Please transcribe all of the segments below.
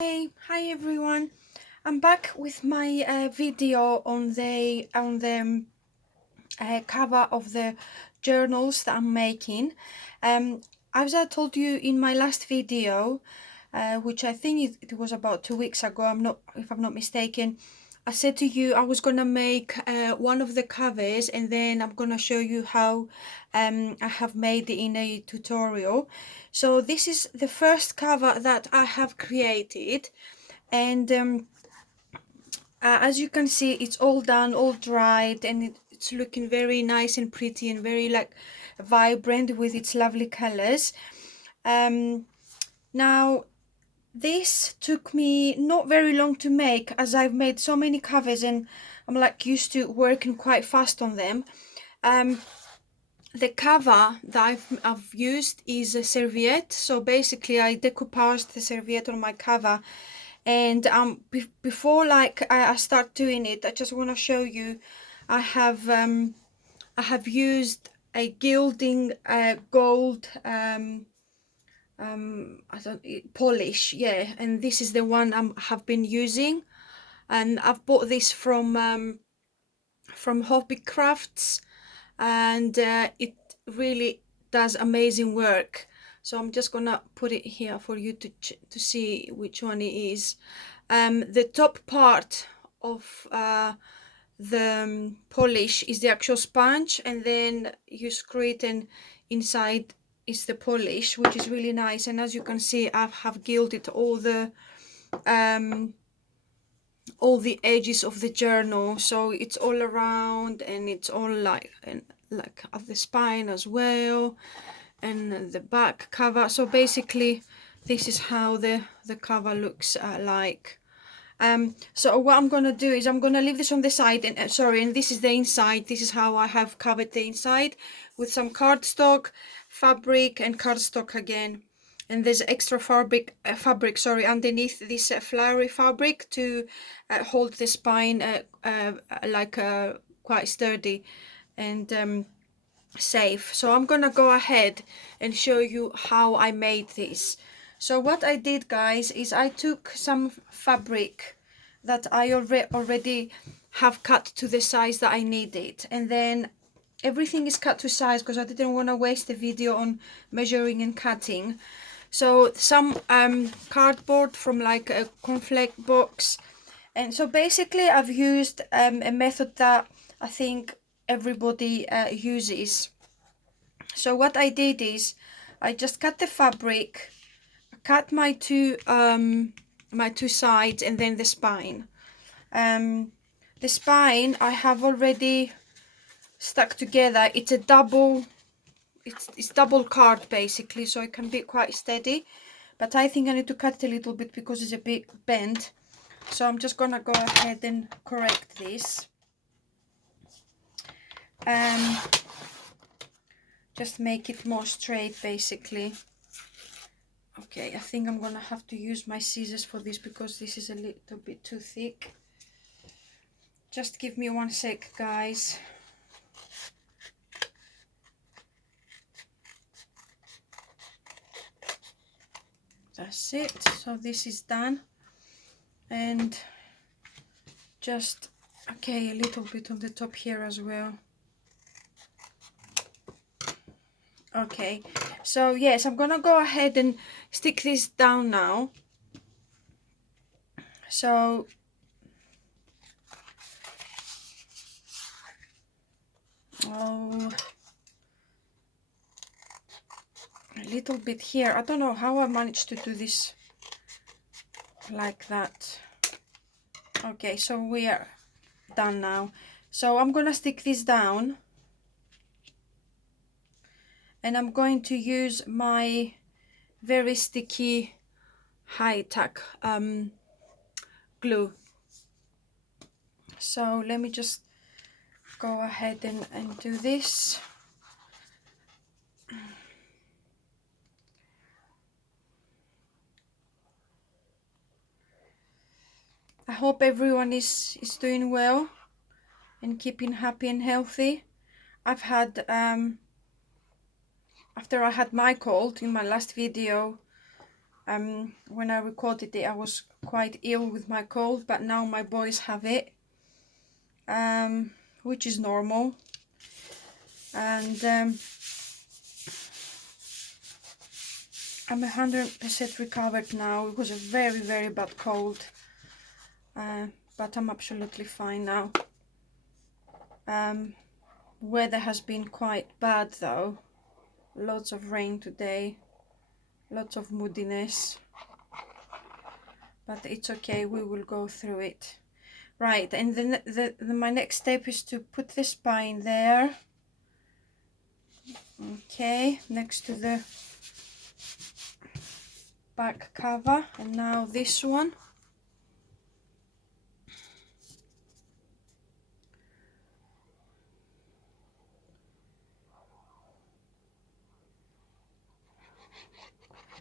Hey, hi everyone. I'm back with my video on the cover of the journals that I'm making. Um, as I told you in my last video, which I think it was about 2 weeks ago. If I'm not mistaken. I said to you I was gonna make one of the covers, and then I'm gonna show you how I have made it in a tutorial. So this is the first cover that I have created, and as you can see, it's all done, all dried, and it's looking very nice and pretty and very like vibrant with its lovely colors. um Now, this took me not very long to make, as I've made so many covers and I'm like used to working quite fast on them. um the cover that I've used is a serviette. So basically I decoupaged the serviette on my cover, and before like I start doing it, I just want to show you I have used a gilding gold I don't polish, yeah, and this is the one I have been using, and I've bought this from Hobby Crafts, and it really does amazing work. So I'm just gonna put it here for you to see which one it is. The top part of the polish is the actual sponge, and then you screw it, and inside is the polish, which is really nice. And as you can see, I have gilded um all the edges of the journal, so it's all around, and it's all like at the spine as well, and the back cover. So basically this is how the cover looks like. So what I'm gonna do is I'm gonna leave this on the side, and sorry, and this is the inside. This is how I have covered the inside, with some cardstock, fabric, and cardstock again. And there's extra fabric, sorry, underneath this flowery fabric to hold the spine like quite sturdy and safe. So I'm gonna go ahead and show you how I made this. So what I did, guys, is I took some fabric that I already have cut to the size that I needed, and then everything is cut to size because I didn't want to waste the video on measuring and cutting. So some cardboard from like a cornflake box, and so basically I've used a method that I think everybody uses. So what I did is I just cut the fabric, cut my two sides, and then the spine. The spine I have already stuck together. It's a double, it's double card basically, so it can be quite steady. But I think I need to cut it a little bit because it's a bit bent. So I'm just gonna go ahead and correct this. Um, just make it more straight basically. Okay, I think I'm gonna have to use my scissors for this because this is a little bit too thick. Just give me 1 sec, guys. That's it. So this is done. And just, okay, a little bit on the top here as well. Okay, so yes, I'm gonna go ahead and stick this down now. So oh, a little bit here. I don't know how I managed to do this like that. Okay, so we are done now. So I'm gonna stick this down, and I'm going to use my very sticky high-tack glue. So let me just go ahead and do this. I hope everyone is doing well and keeping happy and healthy. I've had after I had my cold in my last video, When I recorded it, I was quite ill with my cold, but now my boys have it, which is normal. And I'm 100% recovered now. It was a very, very bad cold, but I'm absolutely fine now. Weather has been quite bad though. Lots of rain today, lots of moodiness, but it's okay, we will go through it. Right, and then my next step is to put the spine there. Okay, next to the back cover, and now this one.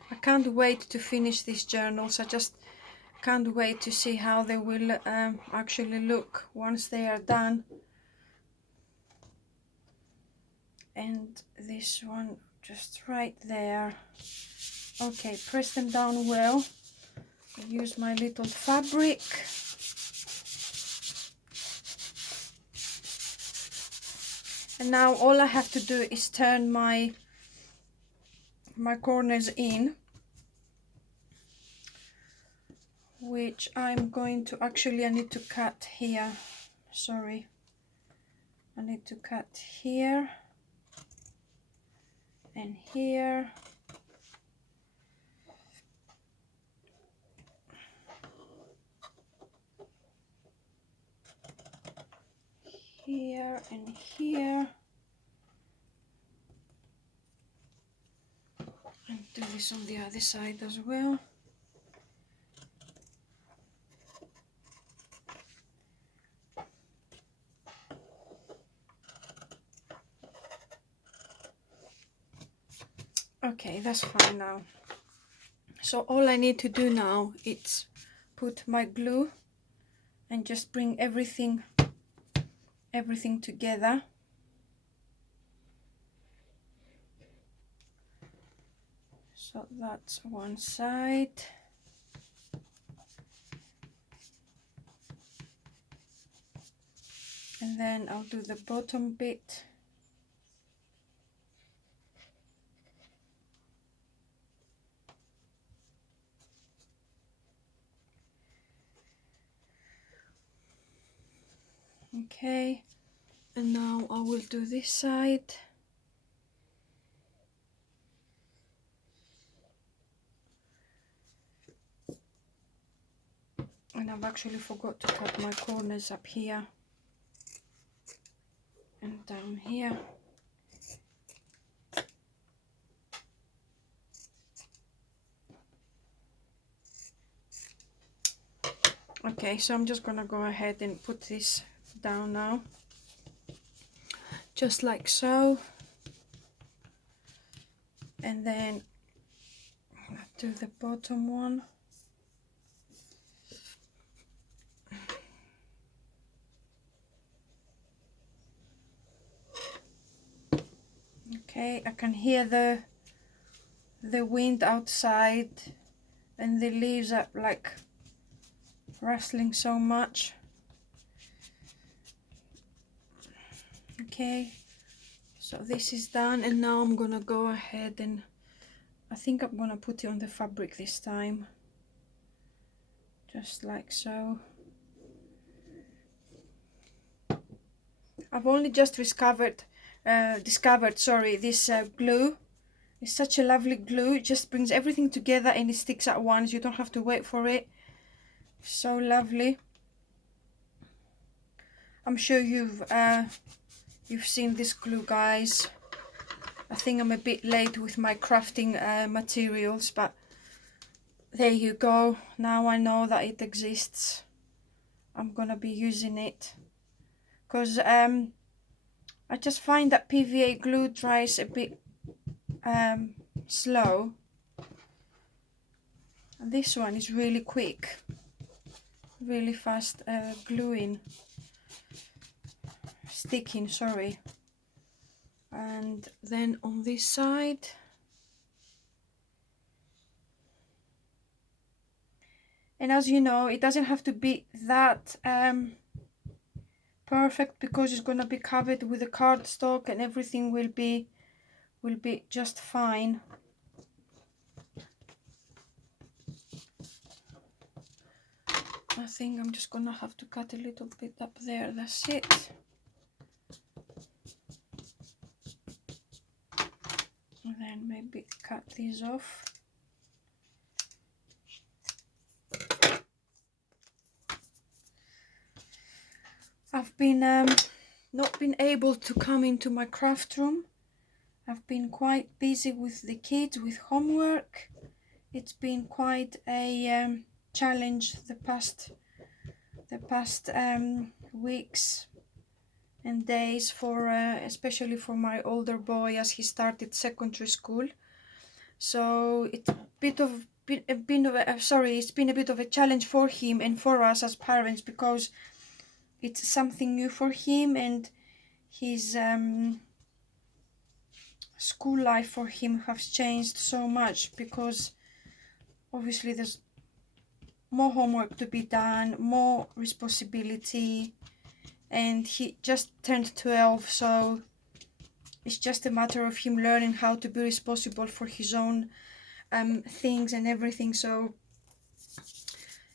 I can't wait to finish these journals. I just can't wait to see how they will actually look once they are done. And this one just right there. Okay, press them down well. Use my little fabric. And now all I have to do is turn my corners in, which I'm going to, actually I need to cut here, sorry, I need to cut here and here, here and here, and do this on the other side as well. Okay, that's fine now. So all I need to do now is put my glue and just bring everything together. So that's one side. And then I'll do the bottom bit. Okay, and now I will do this side. And I've actually forgot to cut my corners up here and down here. Okay, so I'm just gonna go ahead and put this down now, just like so, and then do the bottom one. Okay, I can hear the wind outside, and the leaves are like rustling so much. Okay, so this is done, and now I'm gonna go ahead and I think I'm gonna put it on the fabric this time, just like so. I've only just discovered this glue. It's such a lovely glue. It just brings everything together and it sticks at once. You don't have to wait for it. So lovely. I'm sure you've seen this glue, guys. I think I'm a bit late with my crafting materials, but there you go. Now I know that it exists. I'm gonna be using it because I just find that PVA glue dries a bit slow, and this one is really quick, really fast sticking, sorry. And then on this side, And as you know, it doesn't have to be that perfect, because it's going to be covered with the cardstock and everything will be just fine. I think I'm just gonna have to cut a little bit up there. That's it. And then maybe cut these off. I've been not been able to come into my craft room. I've been quite busy with the kids, with homework. It's been quite a challenge the past weeks and days, for especially for my older boy, as he started secondary school. So it's it's been a bit of a challenge for him and for us as parents, because it's something new for him, and his school life for him has changed so much, because obviously there's more homework to be done, more responsibility, and he just turned 12, so it's just a matter of him learning how to be responsible for his own things and everything. So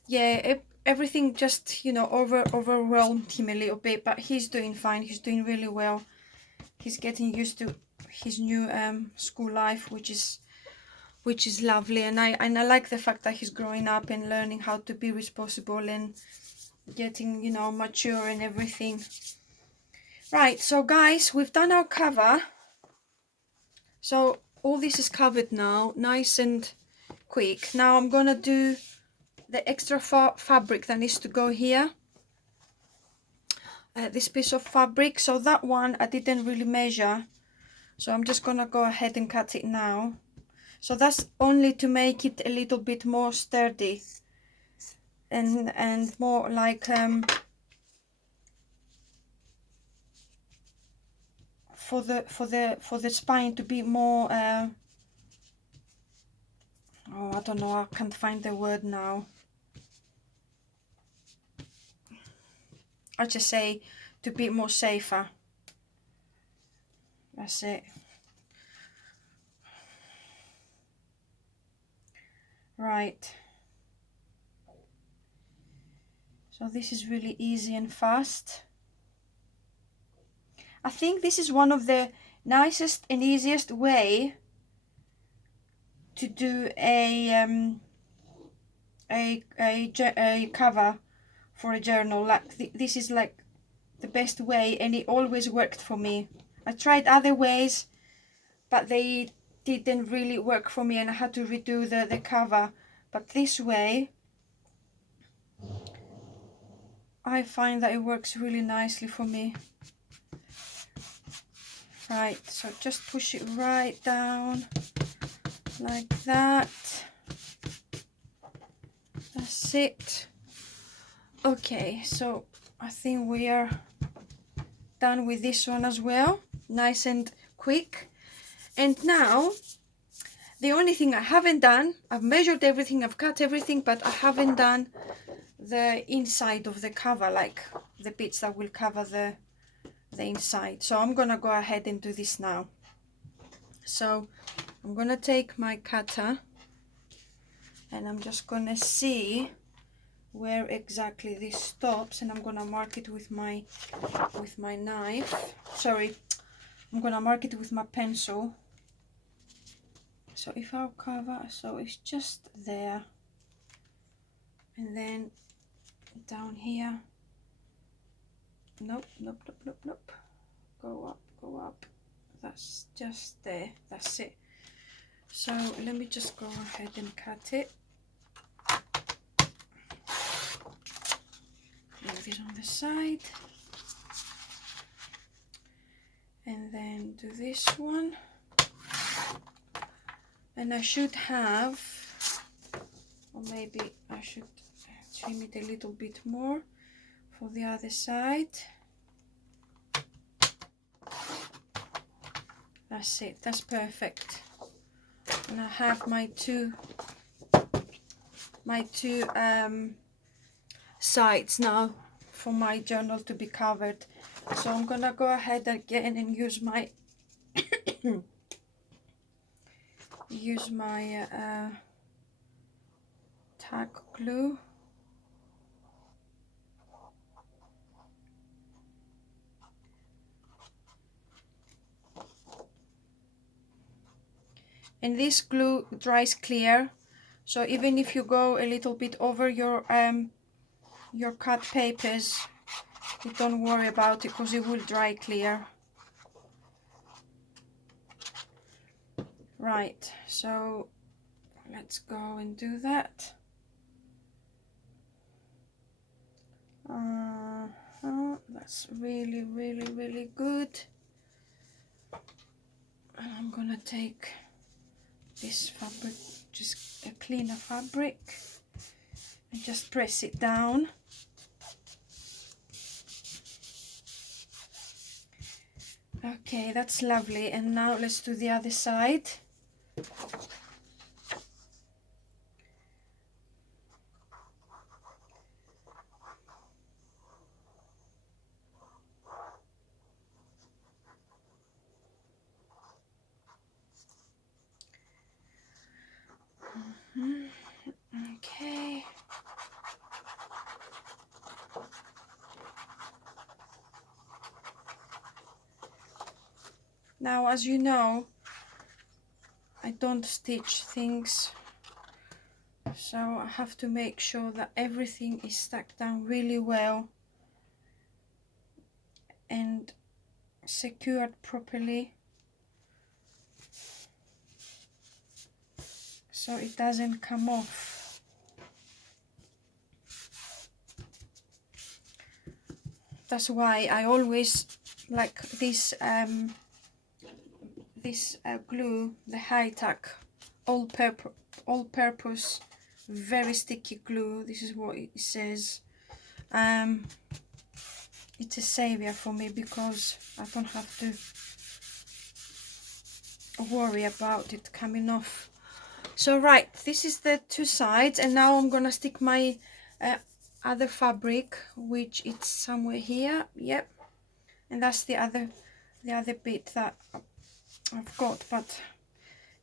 yeah, everything just, you know, overwhelmed him a little bit, but he's doing fine. He's doing really well. He's getting used to his new school life, which is lovely, and I like the fact that he's growing up and learning how to be responsible and getting, you know, mature and everything. Right, so guys, we've done our cover. So all this is covered now, nice and quick. Now I'm gonna do the extra fabric that needs to go here. This piece of fabric, so that one I didn't really measure, so I'm just gonna go ahead and cut it now. So that's only to make it a little bit more sturdy and more like for the spine to be more oh, I don't know, I can't find the word now. I'll just say to be more safer. That's it. Right. So this is really easy and fast. I think this is one of the nicest and easiest way to do a cover for a journal. Like this is like the best way, and it always worked for me. I tried other ways, but they didn't really work for me, and I had to redo the cover. But this way, I find that it works really nicely for me. Right, so just push it right down like that. That's it. Okay, so I think we are done with this one as well. Nice and quick. And now the only thing I haven't done, I've measured everything, I've cut everything, but I haven't done the inside of the cover, like the bits that will cover the inside. So I'm gonna go ahead and do this now. So I'm gonna take my cutter and I'm just gonna see where exactly this stops, and I'm gonna mark it with my knife. Sorry, I'm gonna mark it with my pencil. So if I'll cover, so it's just there, and then down here, nope, go up, that's just there, that's it. So let me just go ahead and cut it. Leave this on the side, and then do this one. And I should have, or maybe I should trim it a little bit more for the other side. That's it, that's perfect. And I have my two my two sides now for my journal to be covered. So I'm gonna go ahead again and use my tack glue. And this glue dries clear, so even if you go a little bit over your cut papers, you don't worry about it because it will dry clear. Right, so let's go and do that. That's really, really, really good. And I'm gonna take this fabric, just a cleaner fabric, and just press it down. Okay, that's lovely. And now let's do the other side. Okay. Now, as you know, I don't stitch things, so I have to make sure that everything is stuck down really well and secured properly, so it doesn't come off. That's why I always like this glue, the High Tack all-purpose very sticky glue. This is what it says. It's a savior for me because I don't have to worry about it coming off. So right, this is the two sides, and now I'm gonna stick my other fabric, which it's somewhere here. Yep, and that's the other bit that I've got, but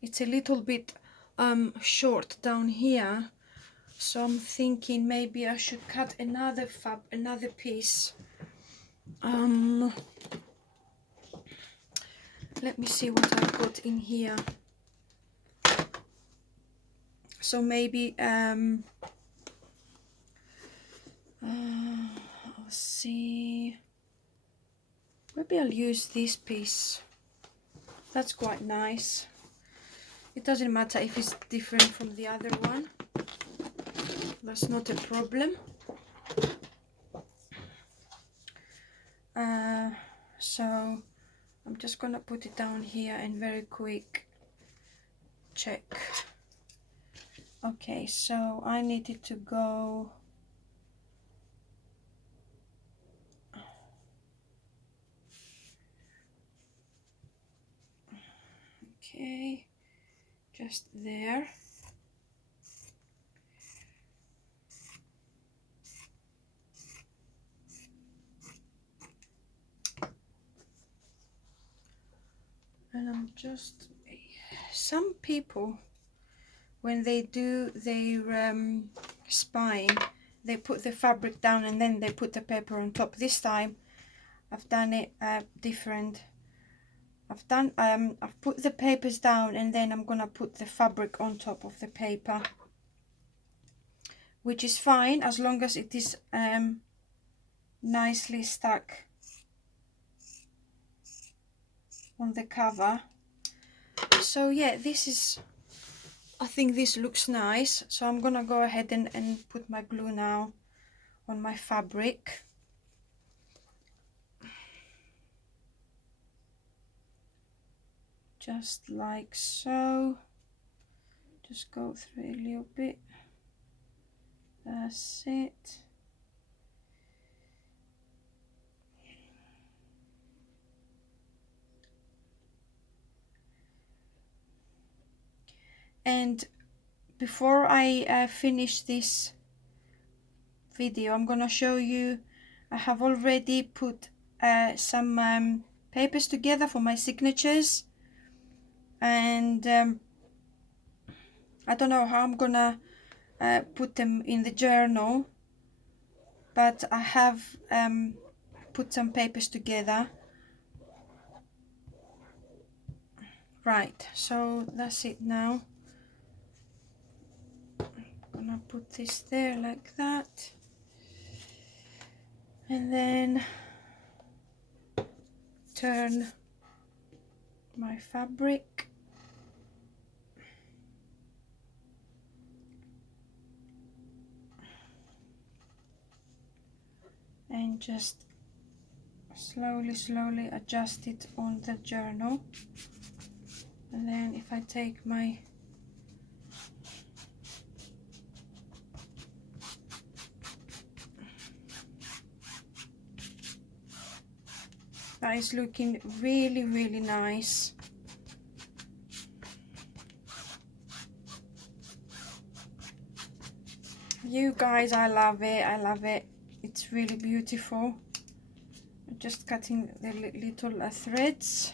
it's a little bit short down here, so I'm thinking maybe I should cut another piece. Let me see what I've got in here. So maybe let's see, maybe I'll use this piece. That's quite nice. It doesn't matter if it's different from the other one, that's not a problem. So I'm just gonna put it down here and very quick check. Okay, so I need it to go okay, just there. And I'm just, some people, when they do their spine, they put the fabric down and then they put the paper on top. This time I've done it different. I've put the papers down and then I'm gonna put the fabric on top of the paper, which is fine as long as it is nicely stuck on the cover. So yeah, this is, I think this looks nice. So I'm gonna go ahead and put my glue now on my fabric. Just like so. Just go through a little bit. That's it. And before I finish this video, I'm gonna show you, I have already put some papers together for my signatures, and I don't know how I'm gonna put them in the journal, but I have put some papers together. Right, so that's it now. I'm gonna put this there like that, and then turn my fabric. And just slowly adjust it on the journal. And then if I take my that is looking really nice. You guys, I love it. It's really beautiful. I'm just cutting the little threads.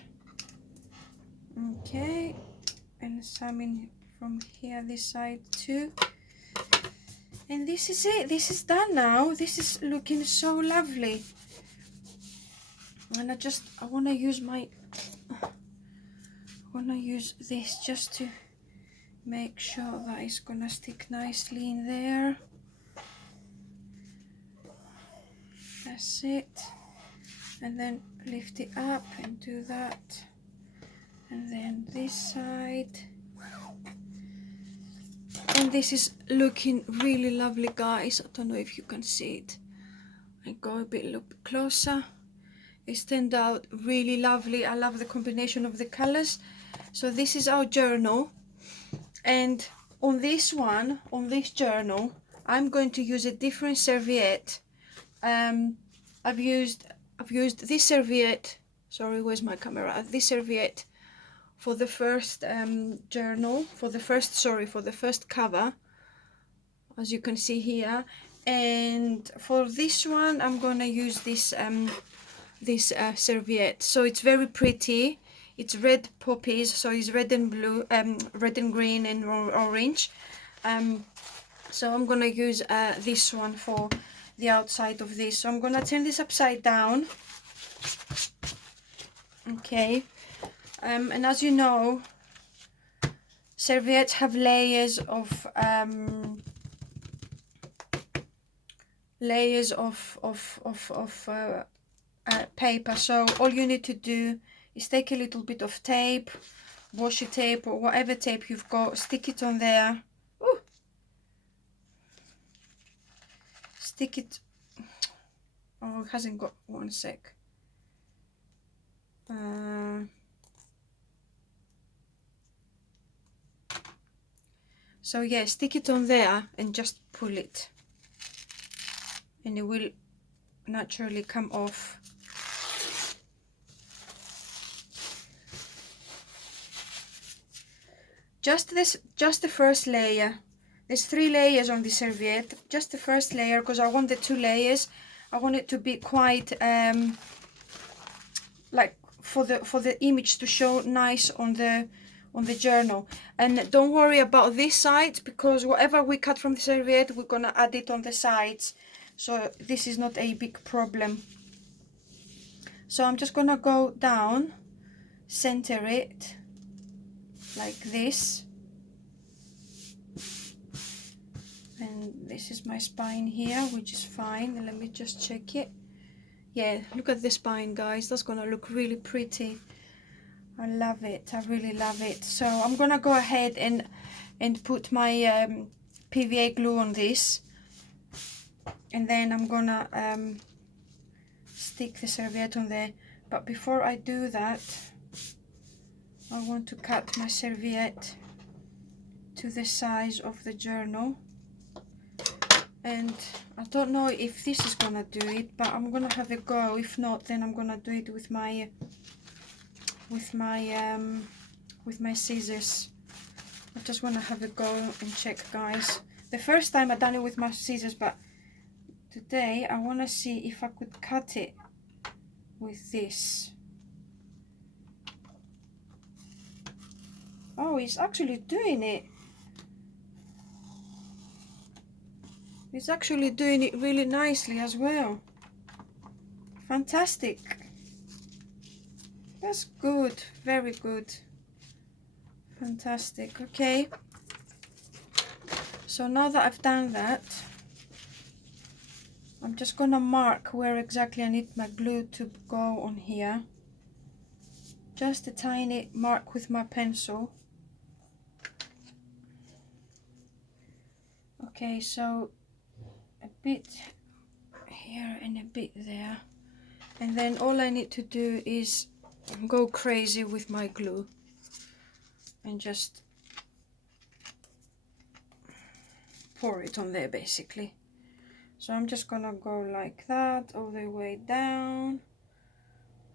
Okay, and some in from here, this side too. And this is it. This is done now. This is looking so lovely. And I want to use this just to make sure that it's gonna stick nicely in there. That's it. And then lift it up and do that. And then this side. And this is looking really lovely, guys. I don't know if you can see it. I go a bit closer. It turned out really lovely. I love the combination of the colors. So this is our journal, and on this journal, I'm going to use a different serviette. I've used this serviette. Sorry, where's my camera? This serviette for the first journal, for the first cover, as you can see here. And for this one, I'm gonna use this serviette. So it's very pretty. It's red poppies, so it's red and blue, red and green and orange. So I'm gonna use this one for the outside of this. So I'm gonna turn this upside down. Okay, and as you know, serviettes have layers of paper. So all you need to do is take a little bit of tape, washi tape or whatever tape you've got, stick it on there. Ooh. Stick it. Oh, it hasn't got, one sec. So yeah, stick it on there and just pull it, and it will naturally come off. Just the first layer. There's 3 layers on the serviette. Just the first layer, because I want the 2 layers. I want it to be quite like for the image to show nice on the journal. And don't worry about this side, because whatever we cut from the serviette, we're gonna add it on the sides. So this is not a big problem. So I'm just gonna go down, center it like this, and this is my spine here, which is fine. Let me just check it. Yeah, look at the spine, guys. That's gonna look really pretty. I love it. I really love it. So I'm gonna go ahead and put my PVA glue on this, and then I'm gonna stick the serviette on there. But before I do that, I want to cut my serviette to the size of the journal. And I don't know if this is gonna do it, but I'm gonna have a go. If not, then I'm gonna do it with my scissors. I just want to have a go and check, guys. The first time I done it with my scissors, but today I want to see if I could cut it with this. Oh, it's actually doing it. It's actually doing it really nicely as well. Fantastic. That's good. Very good. Fantastic. Okay. So now that I've done that, I'm just gonna mark where exactly I need my glue to go on here. Just a tiny mark with my pencil. Okay, so a bit here and a bit there. And then all I need to do is go crazy with my glue and just pour it on there basically. So I'm just gonna go like that all the way down,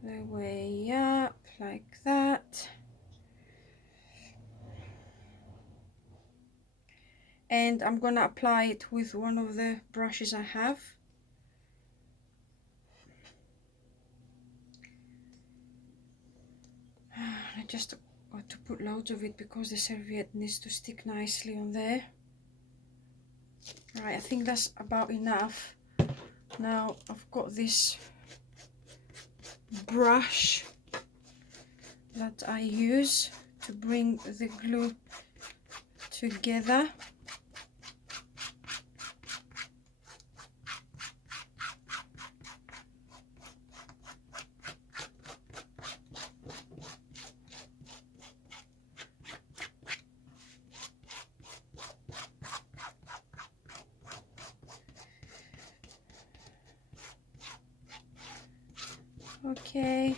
the way up, like that. And I'm gonna apply it with one of the brushes I have. I just got to put loads of it because the serviette needs to stick nicely on there. Right, I think that's about enough. Now I've got this brush that I use to bring the glue together. Okay,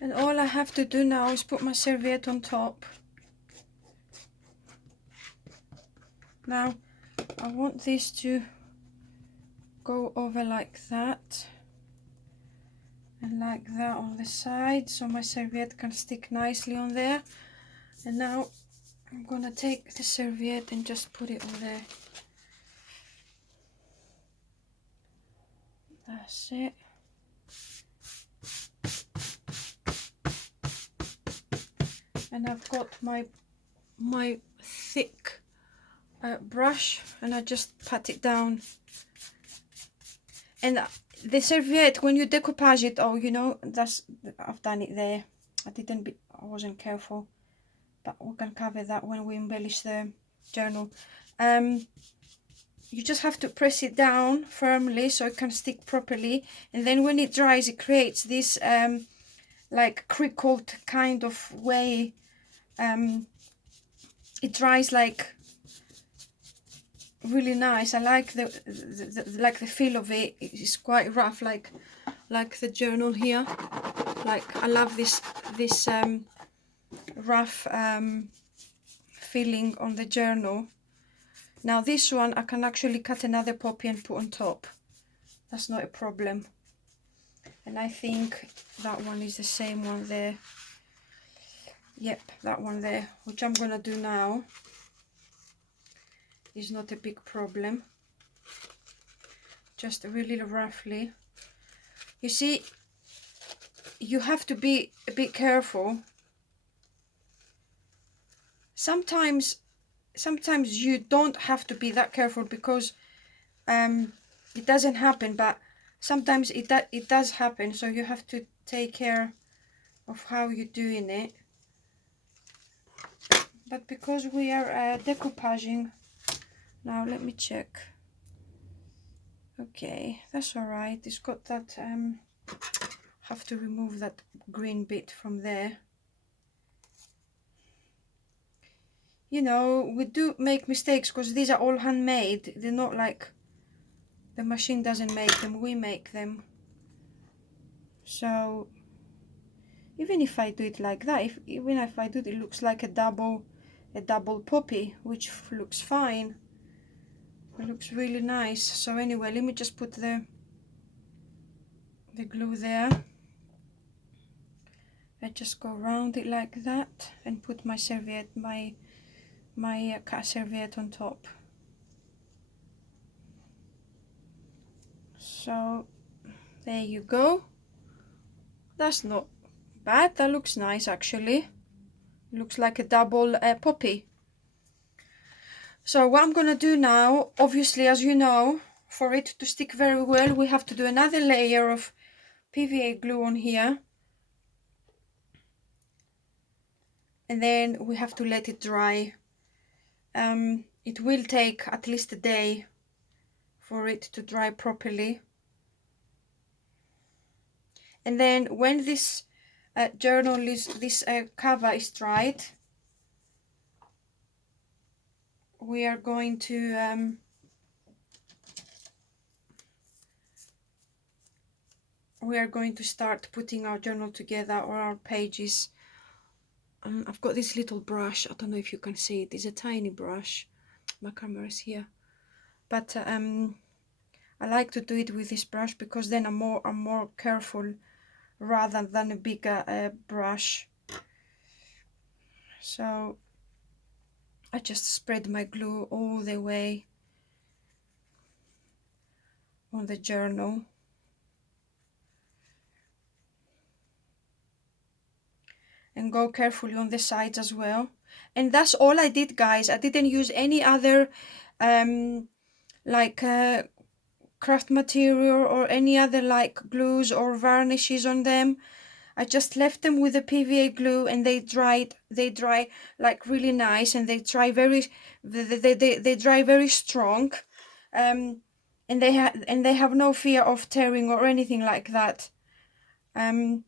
and all I have to do now is put my serviette on top. Now I want this to go over like that and like that on the side so my serviette can stick nicely on there. And now I'm gonna take the serviette and just put it on there. That's it. And I've got my thick brush and I just pat it down. And the serviette, when you decoupage it, oh, you know, that's, I've done it there. I wasn't careful, but we can cover that when we embellish the journal. You just have to press it down firmly so it can stick properly, and then when it dries, it creates this like crickled kind of way. It dries like really nice. I like the feel of it. It's quite rough, like the journal here. Like I love this rough feeling on the journal. Now this one I can actually cut another poppy and put on top. That's not a problem. And I think that one is the same one there. Yep, that one there, which I'm gonna do now. Is not a big problem. Just really roughly. You see, you have to be a bit careful. Sometimes you don't have to be that careful because it doesn't happen, but sometimes it does happen, so you have to take care of how you're doing it. But because we are decoupaging, now let me check. Okay, that's all right. It's got that have to remove that green bit from there. You know, we do make mistakes because these are all handmade. They're not like the machine doesn't make them, we make them. So even if I do it like that, even if I do it, it looks like a double poppy, which looks fine. It looks really nice. So anyway, let me just put the glue there. I just go around it like that and put my serviette, my my serviette on top. So there you go. That's not bad. That looks nice actually. Looks like a double poppy. So what I'm gonna do now, obviously, as you know, for it to stick very well, we have to do another layer of PVA glue on here. And then we have to let it dry. It will take at least a day for it to dry properly. And then when this cover is dried, we are going to start putting our journal together, or our pages. I've got this little brush. I don't know if you can see it. It's a tiny brush. My camera is here, but I like to do it with this brush because then I'm more careful rather than a bigger brush. So I just spread my glue all the way on the journal. And go carefully on the sides as well. And that's all I did, guys. I didn't use any other craft material or any other like glues or varnishes on them. I just left them with the PVA glue, and they dry like really nice, and they dry very strong, and they have no fear of tearing or anything like that. And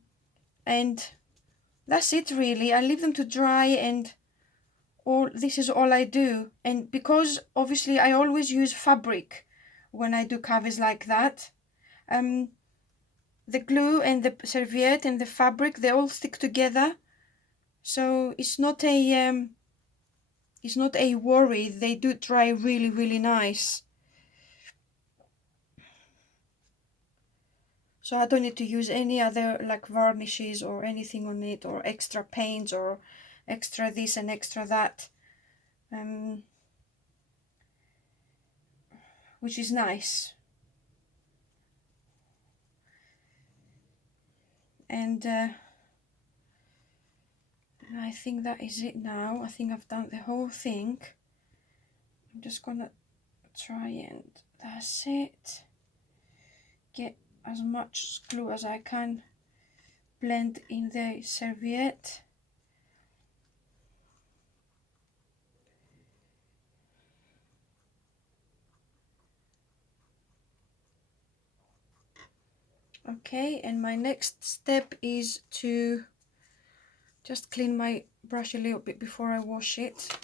that's it really. I leave them to dry, and this is all I do. And because obviously I always use fabric when I do covers like that, the glue and the serviette and the fabric, they all stick together, so it's not a worry. They do dry really nice, so I don't need to use any other like varnishes or anything on it, or extra paints or extra this and extra that, which is nice. And I think that is it now. I think I've done the whole thing. I'm just gonna try, and that's it. Get as much glue as I can, blend in the serviette. Okay, and my next step is to just clean my brush a little bit before I wash it.